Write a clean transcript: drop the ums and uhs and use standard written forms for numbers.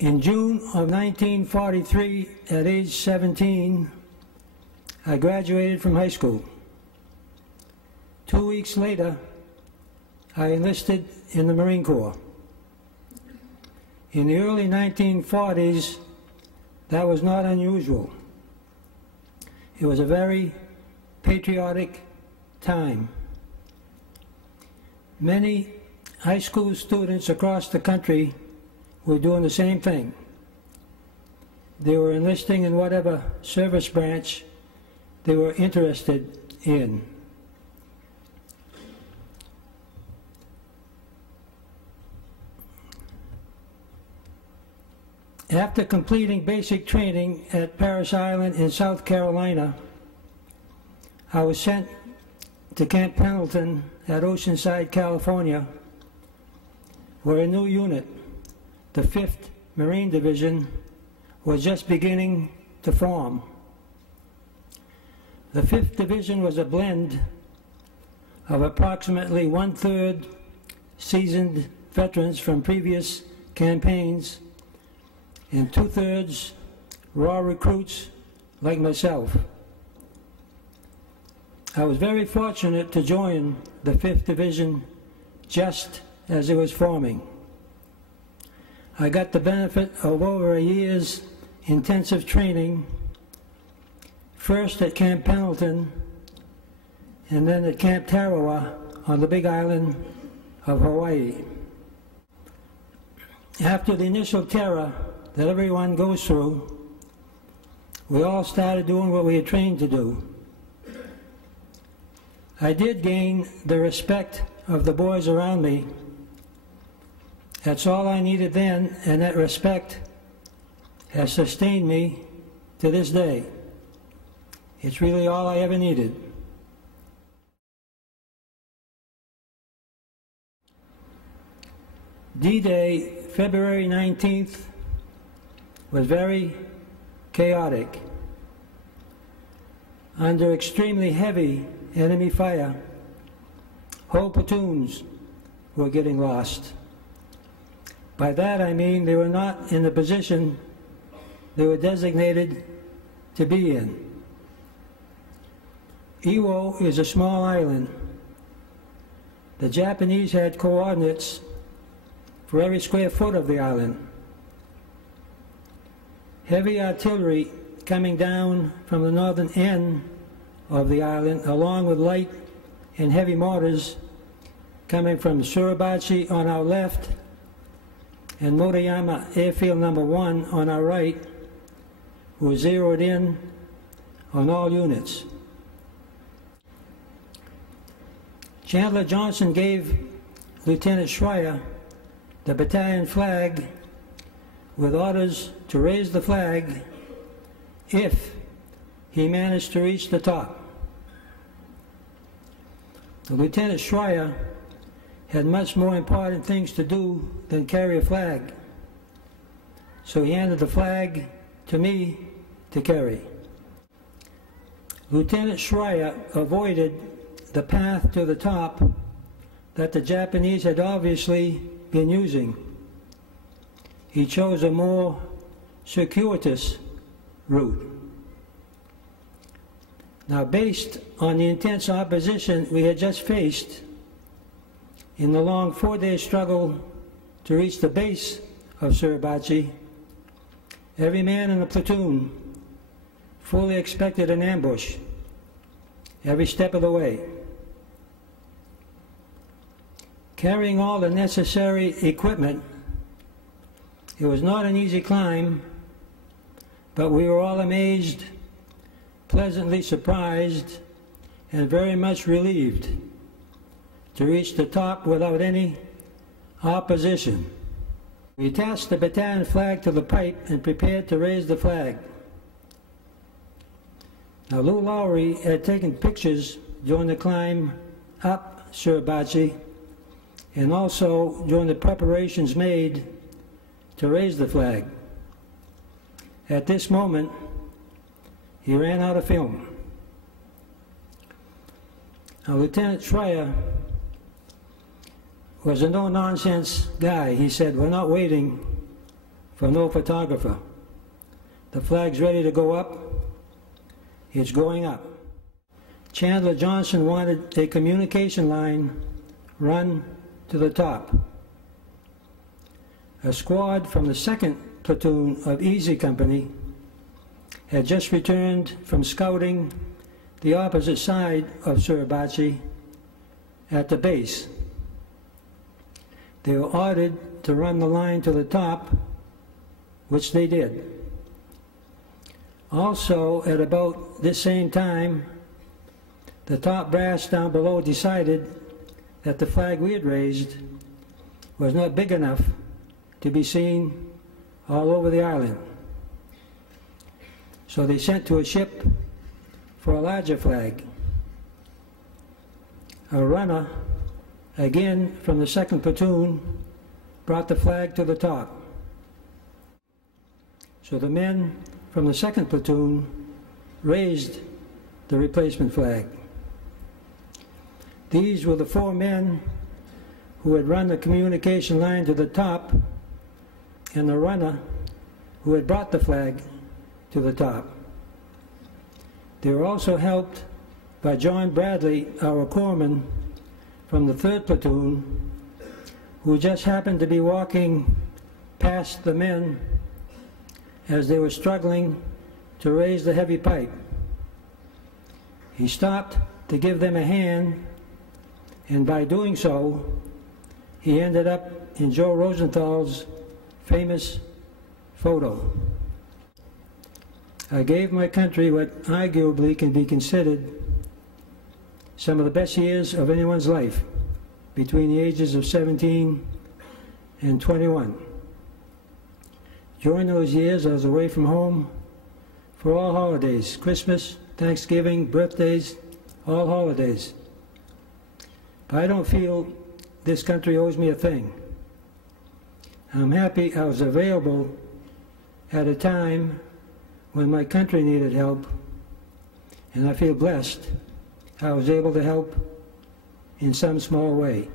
In June of 1943, at age 17, I graduated from high school. 2 weeks later, I enlisted in the Marine Corps. In the early 1940s, that was not unusual. It was a very patriotic time. Many high school students across the country were doing the same thing. They were enlisting in whatever service branch they were interested in. After completing basic training at Parris Island in South Carolina, I was sent to Camp Pendleton at Oceanside, California, where a new unit, the 5th Marine Division, was just beginning to form. The 5th Division was a blend of approximately 1/3 seasoned veterans from previous campaigns and 2/3 raw recruits like myself. I was very fortunate to join the 5th Division just as it was forming. I got the benefit of over a year's intensive training, first at Camp Pendleton and then at Camp Tarawa on the Big Island of Hawaii. After the initial terror that everyone goes through, we all started doing what we had trained to do. I did gain the respect of the boys around me. That's all I needed then, and that respect has sustained me to this day. It's really all I ever needed. D-Day, February 19th, was very chaotic. Under extremely heavy enemy fire, whole platoons were getting lost. By that I mean they were not in the position they were designated to be in. Iwo is a small island. The Japanese had coordinates for every square foot of the island. Heavy artillery coming down from the northern end of the island, along with light and heavy mortars coming from Suribachi on our left and Motoyama Airfield number 1 on our right, were zeroed in on all units. Chandler Johnson gave Lieutenant Schreier the battalion flag with orders to raise the flag if he managed to reach the top. Lieutenant Schreier had much more important things to do than carry a flag, so he handed the flag to me to carry. Lieutenant Schreier avoided the path to the top that the Japanese had obviously been using. He chose a more circuitous route. Now, based on the intense opposition we had just faced in the long 4-day struggle to reach the base of Suribachi, every man in the platoon fully expected an ambush every step of the way. Carrying all the necessary equipment, it was not an easy climb, but we were all amazed, pleasantly surprised, and very much relieved to reach the top without any opposition. We attached the battalion flag to the pipe and prepared to raise the flag. Now, Lou Lowry had taken pictures during the climb up Suribachi and also during the preparations made to raise the flag. At this moment, he ran out of film. Now, Lieutenant Schreier was a no-nonsense guy. He said, "We're not waiting for no photographer. The flag's ready to go up. It's going up. Chandler Johnson wanted a communication line run to the top. A squad from the 2nd Platoon of Easy Company had just returned from scouting the opposite side of Suribachi at the base. They were ordered to run the line to the top, which they did. Also, at about this same time, the top brass down below decided that the flag we had raised was not big enough to be seen all over the island. So they sent to a ship for a larger flag. A runner, again from the 2nd Platoon, brought the flag to the top. So the men from the 2nd Platoon raised the replacement flag. These were the 4 men who had run the communication line to the top, and the runner who had brought the flag to the top. They were also helped by John Bradley, our corpsman from the 3rd Platoon, who just happened to be walking past the men as they were struggling to raise the heavy pipe. He stopped to give them a hand, and by doing so, he ended up in Joe Rosenthal's famous photo. I gave my country what arguably can be considered some of the best years of anyone's life, between the ages of 17 and 21. During those years, I was away from home for all holidays, Christmas, Thanksgiving, birthdays, all holidays. But I don't feel this country owes me a thing. I'm happy I was available at a time when my country needed help, and I feel blessed I was able to help in some small way.